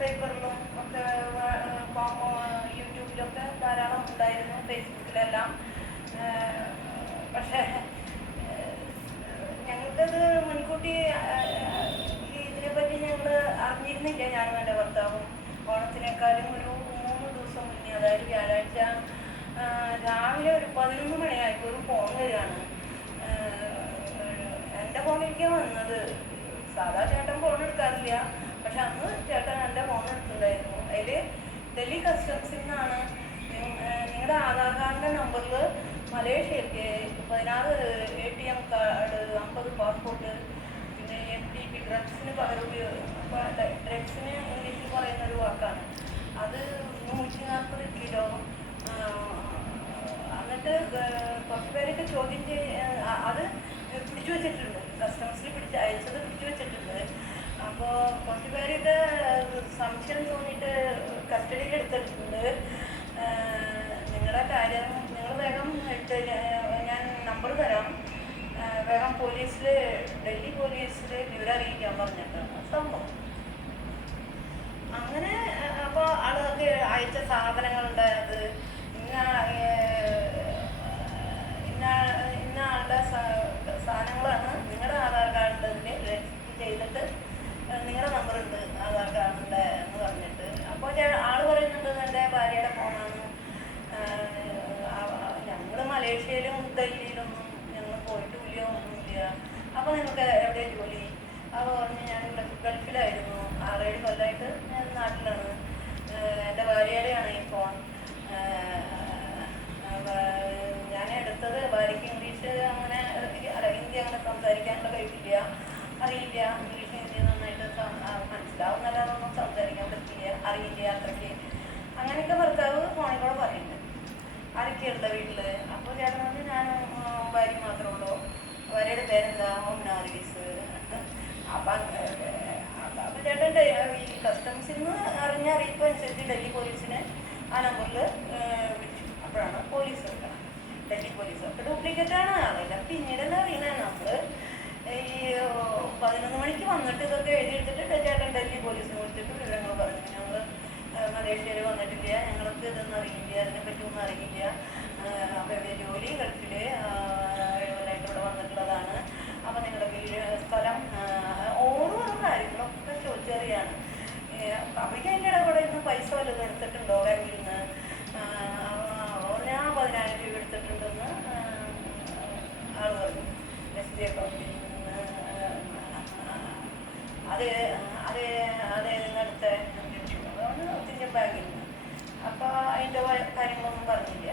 പേപ്പറിലും ഒക്കെ യൂട്യൂബിലൊക്കെ ധാരാളം ഉണ്ടായിരുന്നു, ഫേസ്ബുക്കിലെല്ലാം. പക്ഷേ ഞങ്ങൾക്കത് മുൻകൂട്ടി ഇതിനെപ്പറ്റി ഞങ്ങൾ അറിഞ്ഞിരുന്നില്ല. ഞാനും എൻ്റെ ഭർത്താവും ഓണത്തിനേക്കാളും ഒരു 3 ദിവസം മുന്നേ, അതായത് വ്യാഴാഴ്ച രാവിലെ ഒരു 11 മണിയായപ്പോൾ ഒരു ഫോൺ വരികയാണ്. എൻ്റെ ഫോണിലേക്കാണ് വന്നത്. സാധാ ചേട്ടൻ ഫോൺ എടുക്കാറില്ല, പക്ഷെ അന്ന് ചേട്ടൻ എൻ്റെ ഫോൺ എടുത്തിട്ടുണ്ടായിരുന്നു. അതിൽ ഡൽഹി കസ്റ്റംസിൽ നിന്നാണ് നിങ്ങളുടെ ആധാർ കാർഡിൻ്റെ നമ്പറിൽ മലേഷ്യയിലേക്ക് 16 ATM കാർഡ്, 50 പാസ്പോർട്ട്, പിന്നെ MTP ഡ്രഗ്സിന് പകരം ഡ്രഗ്സിന് ഇംഗ്ലീഷിൽ പറയുന്നൊരു വാക്കാണ് അത്, 140 കിലോ. എന്നിട്ട് കുറച്ച് പേരൊക്കെ ചോദ്യം അത് പിടിച്ചു വെച്ചിട്ടുണ്ട്, കസ്റ്റംസിൽ അയച്ചത് പിടിച്ചു വെച്ചിട്ടുണ്ട്. അപ്പോൾ കുറച്ച് പേരൊക്കെ സംശയം തോന്നിയിട്ട് കസ്റ്റഡിയിൽ എടുത്തിട്ടുണ്ട്. നിങ്ങളുടെ കാര്യം നിങ്ങൾ വേഗം ഞാൻ നമ്പർ തരാം, വേഗം പോലീസിൽ, ഡൽഹി പോലീസിൽ വിവരം അറിയിക്കാൻ പറഞ്ഞിട്ടാണ് സംഭവം. അങ്ങനെ അപ്പോൾ ആളുകൾക്ക് അയച്ച സാധനങ്ങളുടെ അത് ഇന്ന ആളുടെ സാധനങ്ങളാണ്, നിങ്ങളുടെ ആധാർ കാർഡിൽ രജിസ്റ്റർ ചെയ്തിട്ട് നിങ്ങളുടെ നമ്പറുണ്ട് ആധാർ കാർഡിൻ്റെ എന്ന് പറഞ്ഞിട്ട്. അപ്പോൾ ആൾ പറയുന്നുണ്ട് എൻ്റെ ഭാര്യയുടെ ഫോണാണ്. ഞങ്ങൾ മലേഷ്യയിലും ഡൽഹിയിലൊന്നും ഞങ്ങൾ പോയിട്ടില്ല, ഒന്നുമില്ല. അപ്പോൾ നിങ്ങൾക്ക് എവിടെയാണ് ജോലി? അപ്പോൾ പറഞ്ഞ് ഞാൻ ഗൾഫിലായിരുന്നു, 6-7 കൊല്ലമായിട്ട് ഞാൻ നാട്ടിലാണ്. എൻ്റെ ഭാര്യയുടെയാണ് ഈ ഫോൺ. ഞാൻ എടുത്തത് ഭാര്യയ്ക്ക് ഇംഗ്ലീഷ് അങ്ങനെ ഹിന്ദി അങ്ങനെ സംസാരിക്കാനുള്ള കഴിവില്ല, അറിയില്ല. ഇംഗ്ലീഷ് ഹിന്ദി നന്നായിട്ട് മനസ്സിലാവുന്നല്ലാതൊന്നും സംസാരിക്കാൻ പറ്റില്ല, അറിയില്ല അത്രയ്ക്ക്. അങ്ങനെയൊക്കെ ഭർത്താവ് ഫോണിൽ കൂടെ പറയുന്നുണ്ട്. ആരൊക്കെയുണ്ട് വീട്ടിൽ? അപ്പോൾ ചേട്ടൻ പറഞ്ഞ് ഞാനും ഭാര്യ മാത്രമേ ഉള്ളൂ. ഭാര്യയുടെ പേരെന്താ? നാർഗീസ്. അപ്പം ചേട്ടൻ്റെ ഈ കസ്റ്റംസിൽ നിന്ന് അറിഞ്ഞ അറിയിപ്പ് അനുസരിച്ച് ഡൽഹി പോലീസിനെ ആ നമ്പറിൽ വിളിച്ചു. അപ്പോഴാണ് പോലീസ് എടുക്കണം, ഡൽഹി പോലീസ്. അപ്പോൾ ഡ്യൂപ്ലിക്കേറ്റാണ് ആളില്ല. പിന്നീടല്ല അറിയണത് നമ്മൾ ഈ 11 മണിക്ക് വന്നിട്ട് ഇതൊക്കെ എഴുതിയെടുത്തിട്ട് ചേട്ടൻ ഡൽഹി പോലീസിനെ വിളിച്ചിട്ട് വിവരങ്ങൾ പറഞ്ഞു. ഞങ്ങൾ മലേഷ്യയിൽ വന്നിട്ടില്ല, ഞങ്ങൾക്ക് ഇതൊന്നും അറിയില്ല, അതിനെപ്പറ്റിയൊന്നും അറിയില്ല. അപ്പോൾ എവിടെ ജോലി? ഗൾഫിൽ 7 കൊല്ലമായിട്ട് ഇവിടെ വന്നിട്ടുള്ളതാണ്. അപ്പോൾ നിങ്ങളുടെ വീട്, സ്ഥലം, ഓരോ കാര്യങ്ങളൊക്കെ ചോദിച്ചറിയാണ്. അപ്പോഴേക്കും അതിൻ്റെ ഇടകൂടെ ഇന്ന് പൈസ വല്ലതും എടുത്തിട്ടുണ്ടോ ബാങ്കിൽ നിന്ന്? ഞാൻ 10,000 രൂപ എടുത്തിട്ടുണ്ടെന്ന് ആൾ പറഞ്ഞു. SBI അക്കൗണ്ടിൽ നിന്ന്. അതേതിനടുത്ത ഇന്ത്യൻ ബാങ്കിൽ നിന്ന്. അപ്പോൾ അതിൻ്റെ കാര്യങ്ങളൊന്നും പറഞ്ഞില്ല.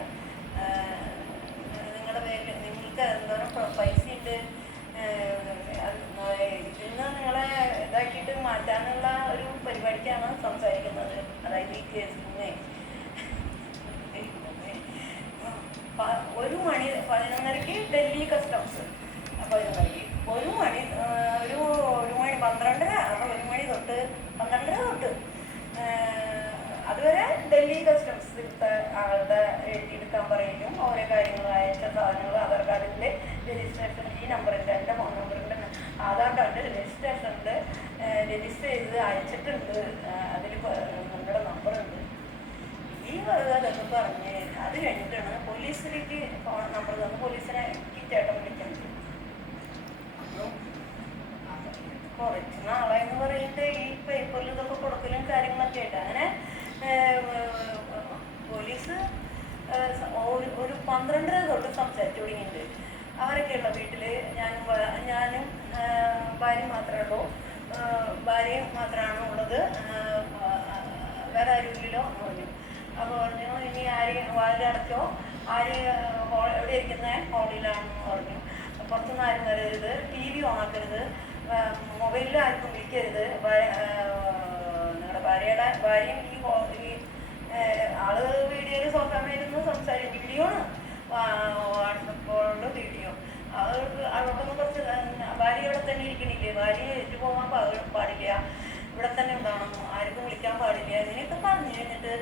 നിങ്ങളുടെ പേരിൽ നിങ്ങൾക്ക് എന്തോരം പൈസ ഉണ്ട്, ഇന്ന് നിങ്ങളെ ഇതാക്കിയിട്ട് മാറ്റാനുള്ള ഒരു പരിപാടിക്കാണ് സംസാരിക്കുന്നത്. അതായത് ഈ കേസിൽ നിന്ന് 1 മണി 11:30 ഡൽഹി കസ്റ്റംസ്. 11:30 1 മണി 12:30 1 മണി തൊട്ട് 12:30 തൊട്ട് അതുവരെ ഡൽഹി കസ്റ്റംസിലത്തെ ആളുടെ എഴുതിയെടുക്കാൻ പറയും. ഓരോ കാര്യങ്ങൾ, അയച്ച സാധനങ്ങൾ, ആധാർ കാർഡിൻ്റെ രജിസ്ട്രേഷൻ, ഈ നമ്പറിൻ്റെ, എൻ്റെ ഫോൺ നമ്പറിൻ്റെ ആധാർ കാർഡ് രജിസ്ട്രേഷനിൽ രജിസ്റ്റർ ചെയ്ത് അയച്ചിട്ടുണ്ട്, അതിൽ നിങ്ങളുടെ നമ്പറുണ്ട്. ഈ അതൊക്കെ പറഞ്ഞ് അത് കഴിഞ്ഞിട്ടാണ് പോലീസിലേക്ക് ഫോൺ നമ്പർ തന്ന് പോലീസിനെ ഈ ചേട്ടൻ വിളിക്കുന്നത്. കുറച്ച് നാളെന്ന് പറയുന്നത് ഈ പേപ്പറിൽ ഇതൊക്കെ കൊടുക്കലും കാര്യങ്ങളൊക്കെ ആയിട്ട് അങ്ങനെ പോലീസ് ഒരു 12:30 തൊട്ട് സംസാരിച്ചു തുടങ്ങിയിട്ടുണ്ട്. അവരൊക്കെയുള്ള വീട്ടിൽ ഞാനും ഭാര്യയും മാത്രമേ ഉള്ളൂ. ഭാര്യയും മാത്രമാണ് ഉള്ളത്, വേറെ ആരുമില്ലല്ലോ എന്ന് പറഞ്ഞു. അപ്പോൾ പറഞ്ഞു ഇനി ആരെയും വാതിലടച്ചോ, ആര് എവിടെ ഇരിക്കുന്നത് ഹോളിലാണെന്ന് പറഞ്ഞു. പുറത്തുനിന്ന് ആരും വരരുത്, TV ഓണാക്കരുത്, മൊബൈലിൽ ആർക്കും വിളിക്കരുത്. നിങ്ങളുടെ ഭാര്യയും ഈ ആള് വീഡിയോയിൽ സോക്കാമായിരുന്നു സംസാരിക്കും. വീഡിയോ ആണ്, വാട്സപ്പോണ്ട് വീഡിയോ. അവർക്കൊന്നും കുറച്ച് ഭാര്യ ഇവിടെ തന്നെ ഇരിക്കണില്ലേ, ഭാര്യ ഏറ്റു പോകാൻ പാടില്ല, ഇവിടെ തന്നെ ഉണ്ടാവണം, ആർക്കും വിളിക്കാൻ പാടില്ല, ഇങ്ങനെയൊക്കെ പറഞ്ഞു കഴിഞ്ഞിട്ട്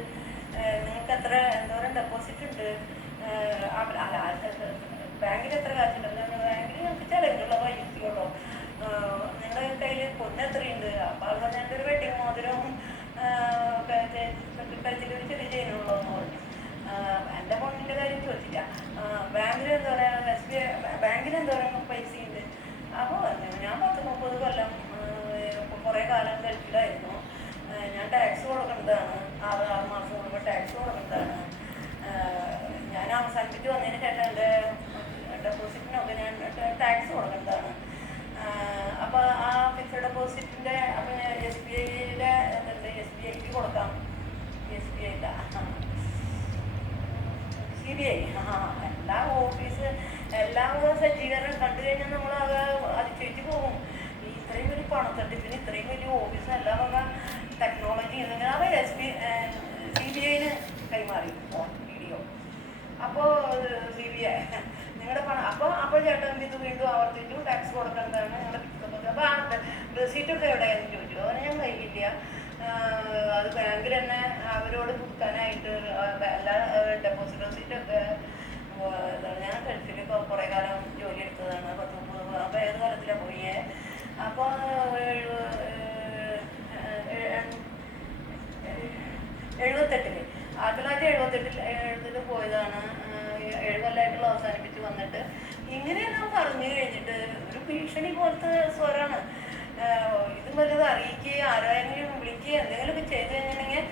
നിങ്ങൾക്ക് എന്തോരം ഡെപ്പോസിറ്റ് ഉണ്ട്, ബാങ്കിൽ എത്ര കാശുണ്ട്, ബാങ്കിൽ ഞങ്ങൾക്ക് ചിലവിലുള്ള പൈസയുള്ളൂ, നിങ്ങളുടെ കയ്യിൽ പൊന്ന് എത്രയുണ്ട്? അപ്പോൾ അത് പറഞ്ഞാൽ ഒരു വെഡിങ് മോതിരവും കഴുത്തിൽ ഒരു ചെറിയ ചെയിനുള്ളൂ എന്ന് പറഞ്ഞു. എൻ്റെ ഫോണിൻ്റെ കാര്യം ചോദിച്ചില്ല. ബാങ്കിൽ എന്താ പറയുക, ബാങ്കിൽ എന്താ പറയുക പൈസയുണ്ട്. അപ്പോൾ പറഞ്ഞു ഞാൻ 10-30 കൊല്ലം കുറേ കാലം ഗൾഫിലായിരുന്നു. ഞാൻ ടാക്സ് കൊടുക്കേണ്ടതാണ്, 6 മാസം കൂടുമ്പോൾ ടാക്സ് കൊടുക്കേണ്ടതാണ്. ഞാൻ അവസാനിപ്പിച്ച് വന്നതിന് ശേഷം എൻ്റെ ഡെപ്പോസിറ്റിനൊക്കെ ഞാൻ ടാക്സ് കൊടുക്കേണ്ടതാണ്. അപ്പോൾ ആ ഫിക്സഡ് ഡെപ്പോസിറ്റിൻ്റെ അപ്പം SBIയിലെ എന്തുണ്ട്, SBIക്ക് കൊടുക്കാം. SBI ഇല്ല, CBI. എല്ലാ ഓഫീസ് എല്ലാ സജ്ജീകരണം കണ്ടു കഴിഞ്ഞാൽ നമ്മൾ അത് അതിശയിച്ച് പോകും. ഇത്രയും വലിയ പണത്തട്ടിപ്പിന് ഇത്രയും വലിയ ഓഫീസ് എല്ലാ വക ടെക്നോളജി ഇങ്ങനെ അവർ CBIന് കൈമാറി വീഡിയോ. അപ്പോൾ CBI നിങ്ങളുടെ പണം അപ്പോൾ ചേട്ടൻ ഇത് വീണ്ടും ആവർത്തിച്ചു ടാക്സ് കൊടുക്കേണ്ടതാണ് നിങ്ങളുടെ ഫിക്സഡ്. അപ്പോൾ ആ റെസീറ്റൊക്കെ എവിടെയാണെന്ന് ചോദിച്ചു. അവനെ ഞാൻ കയ്യില്ല, അത് ബാങ്കിൽ തന്നെ അവരോട് പുതുക്കാനായിട്ട് എല്ലാ ഡെപ്പോസിറ്റ് റെസീറ്റൊക്കെ ഞാൻ ഗൾഫിൽ കുറേ കാലം ജോലി എടുത്തതാണ്. 10-30. അപ്പോൾ ഏത് കാലത്തിലാണ് പോയേ? അപ്പോൾ 1978 1978 പോയതാണ്. 7 കൊല്ലമായിട്ടുള്ള അവസാനിപ്പിച്ച് വന്നിട്ട് ഇങ്ങനെയെല്ലാം പറഞ്ഞു കഴിഞ്ഞിട്ട് ഒരു ഭീഷണി പോലത്തെ സ്വരമാണ്. ഇതും വല്ലതും അറിയിക്കുകയോ ആരെങ്കിലും വിളിക്കുകയോ എന്തെങ്കിലുമൊക്കെ ചെയ്ത് കഴിഞ്ഞിട്ടുണ്ടെങ്കിൽ